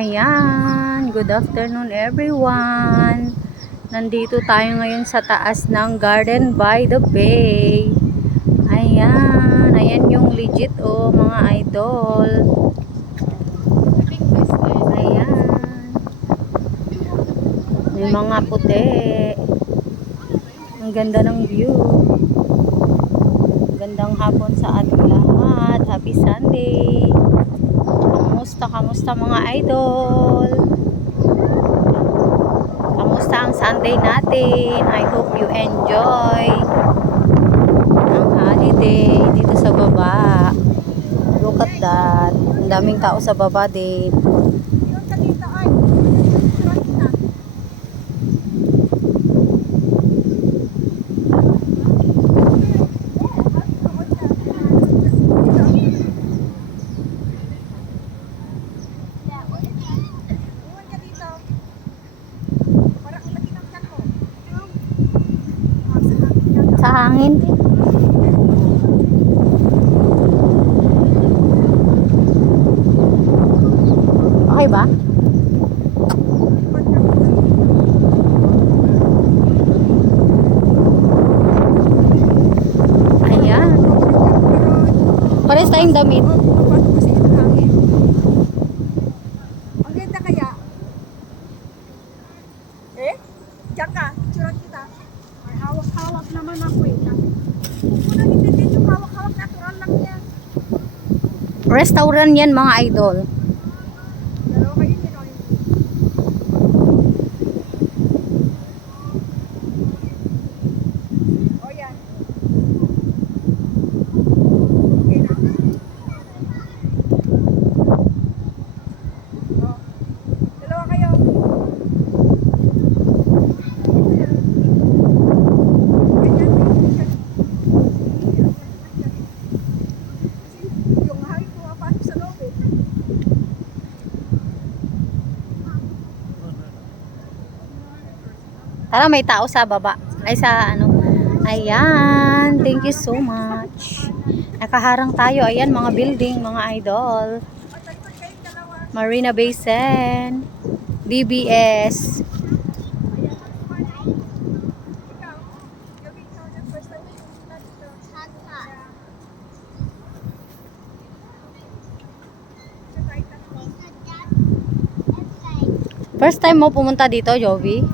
Ayan, good afternoon everyone. Nandito tayo ngayon sa taas ng Garden by the Bay. Ayan, ayan yung legit mga idol. Ayan. May mga puti. Ang ganda ng view. Gandang hapon sa ating lahat. Happy Sunday. Kamusta mga idol? Kamusta ang Sunday natin? I hope you enjoy ang holiday dito sa baba. Look at that. Ang daming tao sa baba din. Sa hangin. Okay ba? Ayan. Pares tayong damit. Ang ganda kaya? Diyan ka, picturean kita. May hawak-hawak naman ako eh. Huwag mo nang intindi yung hawak-hawak, natural lang yan. Restaurant yan mga idol. Dalawa kayo din o. O yan. Okay na. O. Dalawa kayo. Yung hangin pumapasok sa loob eh. Tara, may tao sa baba. Ay, sa ano. Ayan. Thank you so much. Nakaharang tayo. Ayan, mga building, mga idol. Talikod kayong dalawa. Marina Bay Sands. DBS. Ikaw, gawin ka ng first time na yung sila dito. First time mo pumunta dito, Jovi?